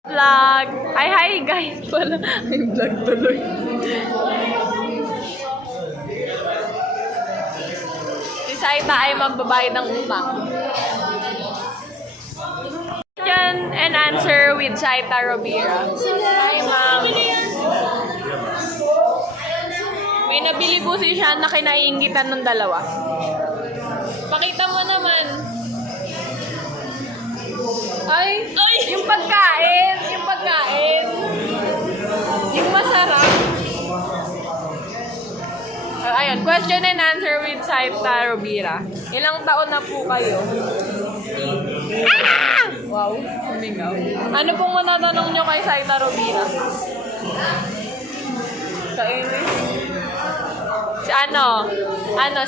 Vlog! Hi guys! Wala. Ay, vlog tuloy. Si Saita ay magbabayad ng utang. Question and answer with Saita Rovira. Hi, ma'am. May nabili po siya na kinaiingitan ng dalawa. Pakita mo naman. Ay! Yung pagkain! Yung pagkain! Yung masarap. Ayun, question and answer with Saita Rovira. Ilang taon na po kayo? Ah! Wow, sumingaw. Ano pong matatanong nyo kay Saita Rovira? Kainis. Si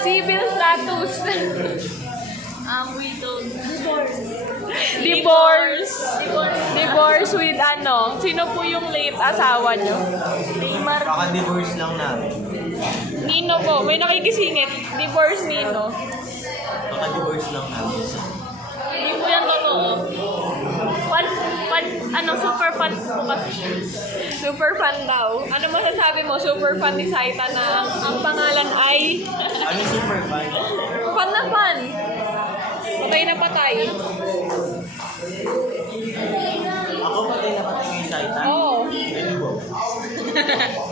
civil status. Widowed. Divorce with sino po yung late asawa nyo? Neymar. Kaka-divorce lang namin. Nino po, may nakikisingit. Divorce Nino. Kaka-divorce lang namin. Hindi po yan totoo. Super fan po kasi. Super fan daw. Ano masasabi mo? Super fan ni Saita na ang pangalan ay... Ano super fan? Fan na fan. Patay na patay. Ako patay na patay kay Saita? Oo. Ano po?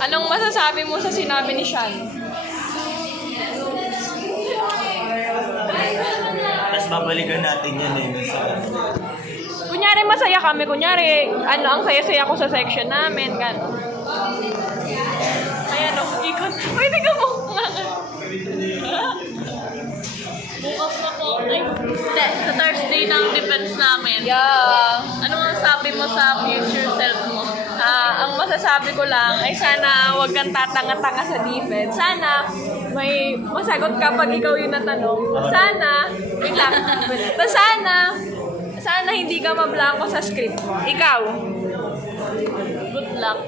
Anong masasabi mo sa sinabi ni Sean? Tapos babalikan natin yan sa... Kunyari masaya kami, kunyari ang saya-saya ko sa section namin, gano'n. Ayan o, ikot. Uy, tingnan mo. Bukas na po. Ay, hindi. Sa Thursday ng defense namin. Yeah. Ano ang sabi mo sa future self mo? Ang masasabi ko lang ay sana huwag kang tatanga-tanga sa defense. Sana may masagot ka pag ikaw yung natanong. Sana, wait lang. Sana hindi ka mablangko sa script mo. Ikaw. Good luck.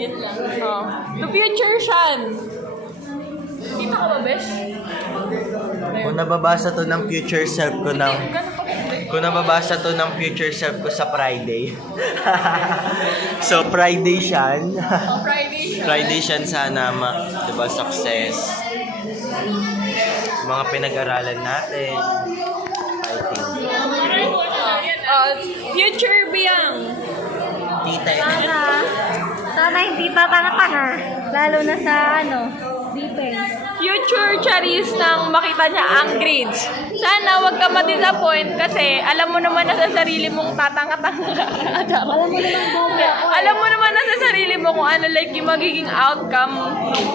Yun lang. Oh. To future Sean. Kita ka ba, Besh? Kung nababasa to ng future self ko ng... Kung nababasa to ng future self ko sa Friday. So, Friday siyan. Oh, Friday Sean. Friday siyan sana, diba, success. Mga pinag-aralan natin. Fighting. Future Biyang. Tita, Sana hindi tatanga-tanga. Lalo na sa defense. Future Charis nang makita niya ang grades. Sana wag ka ma-disappoint kasi alam mo naman na sa sarili mong tatanga-tanga. Alam mo naman na sa sarili mo kung ano like yung magiging outcome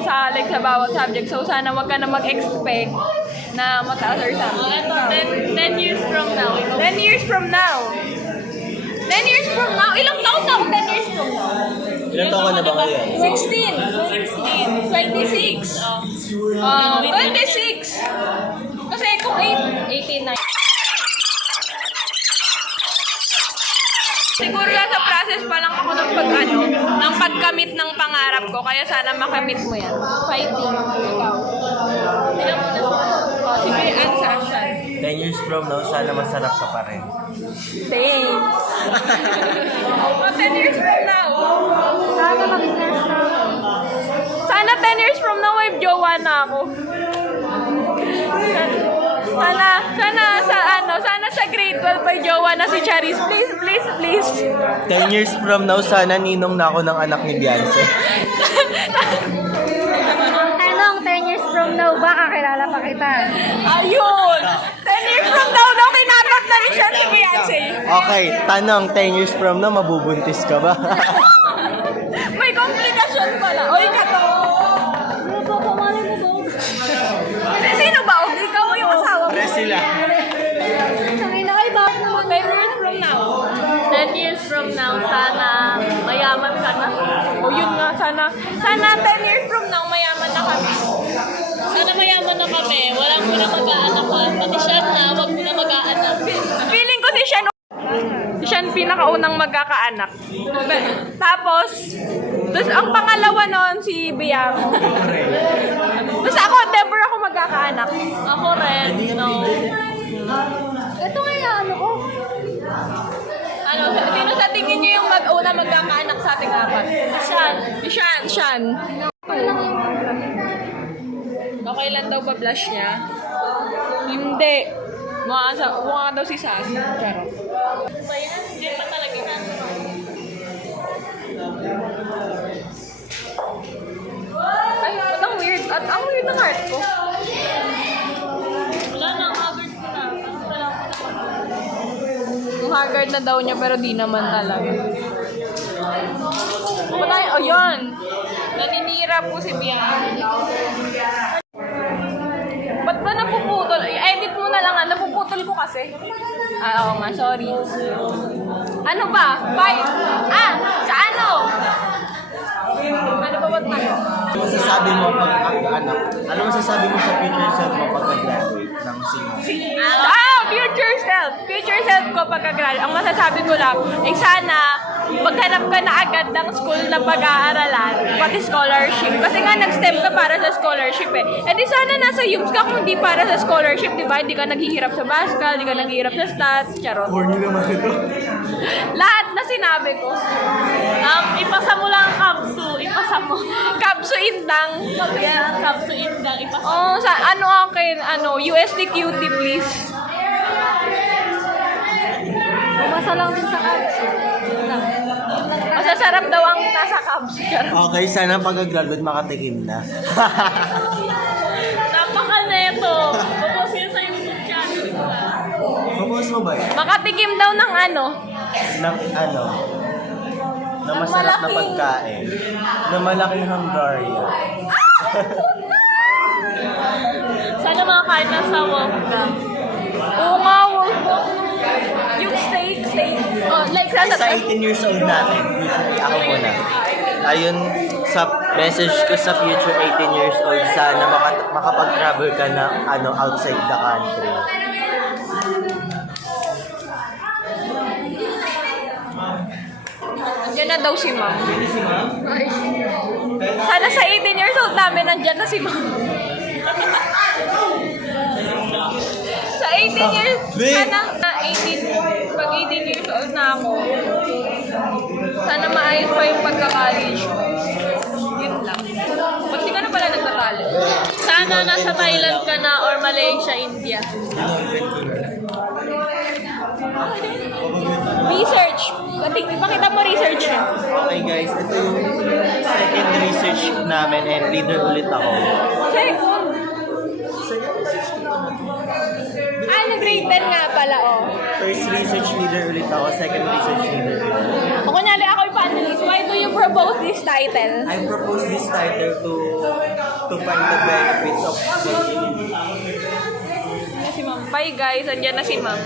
sa bawat subject. So sana wag ka na mag-expect na mataas or something. Ito, 10 years from now. 10 years from now. 10 years from now? Ilang taon na ako 10 years from now? ilan taon ka na ba ngayon? 16. 26. 26. Kasi kung 18 na. Siguro sa process pa lang ako ng pagkamit ng pangarap ko. Kaya sana makamit mo yan. Fighting. Ikaw. Ilang mo na sige, answer. 10 years from now, sana masarap ka pa rin. Thanks. 10 years from now. Sana mag-nurse na ako. Sana 10 years from now ay jowa na ako. Sana sa grade 12 ay jowa na si Charis. Please. 10 years from now, sana ninong na ako ng anak ni Beyonce. Tanong, 10 years from now ba kakilala pa kita? Ayun! 10 years from now daw kinakat na rin siya si Beyonce. Okay, tanong, 10 years from now, mabubuntis ka ba? May komplikasyon pala. Oy, kato. Ano ba? Pamali mo ba? Sino ba? O, ikaw yung asawa mo. Pare sila. Tangina kay ba? 10 years from now. 10 years from now, sana mayaman ka na. O yun nga, sana 10 years from now mayaman na kami. Sana mayaman na kami. Walang mo na mag-aanak ha. Pati siya na, wag mo na mag-aanak. Feeling ko si Sean pinakaunang magkakaanak. Tapos ang pangalawa nun si Biyang. Tapos ako, never ako magkakaanak. Ako rin, no. Ito nga ko. Sino sa tingin niyo yung Shan. Okay lang daw ba blush niya? Hindi. Mukha daw si Sassy. Charot. Ba yan? Hindi pa talaga na. Ay, ba't ang weird? At ang weird ng heart ko. Wala na, covered ko na. Wala ko na. Haggard na daw niya pero di naman talaga. Patay, oh yun! Naninira po si Bianca. Ba't ba napuputol? I-edit mo na lang, napuputol ko kasi. Oo nga, sorry. Ano ba? Sa ano? Ano ba ba't tayo? Ano masasabi mo ano masasabi mo sa future self mo pagka-graduate ng senior? Future self ko pagka-graduate. Ang masasabi ko lang, sana maghanap ka na agad ng school na pag-aaralan, pati scholarship. Kasi nga nag-STEM ka para sa scholarship eh. E di sana nasa UMS ka kung hindi para sa scholarship, di ba? Hindi ka naghihirap sa baskal, hindi ka naghihirap sa stats, charot. Corny naman ito. Lahat na sinabi ko. Ipasa mo lang ang kapsu. Ipasa mo. Kapso indang. Yan, kapsu indang. Ipasa mo. Oh, sa ano akin, USD cutie please. Bumasa lang din sa cards. Yun lang. Masasarap daw ang nasa Cubs. Okay, sana pagka-graduate makatikim na. Napaka-neto. Tapos yun sa YouTube channel ko. Propose mo ba yun? Makatikim daw ng Na masarap na malaking- pagkain. Na malaking Hungarian. Sana makakain na sa Wolfgang. Oo nga, yung steak. Oh, like Sa sa 18 years old natin, usually ako muna. Ayun, sa message ko sa future 18 years old, sana makapag-travel ka na outside the country. Nandiyan na daw si ma'am. Ay. Sana sa 18 years old namin, nandiyan na si ma'am. Sa 18 years, sana na 18, pag 18 years old na ako, sana maayos pa yung pagka-college ko. Yun lang. Ba't di ka na pala nagka-college? Sana nasa Thailand ka na or Malaysia, India. Research. Pakita mo research niya. Okay guys, ito yung second research namin and leader ulit ako. Second. Nag-grade 10 nga pala, oh. First research leader ulit ako, second research leader ulit. O kunyari ako yung panelist, why do you propose this title? I propose this title to find the benefits of Si Ma'am. Bye guys, andyan na si Ma'am.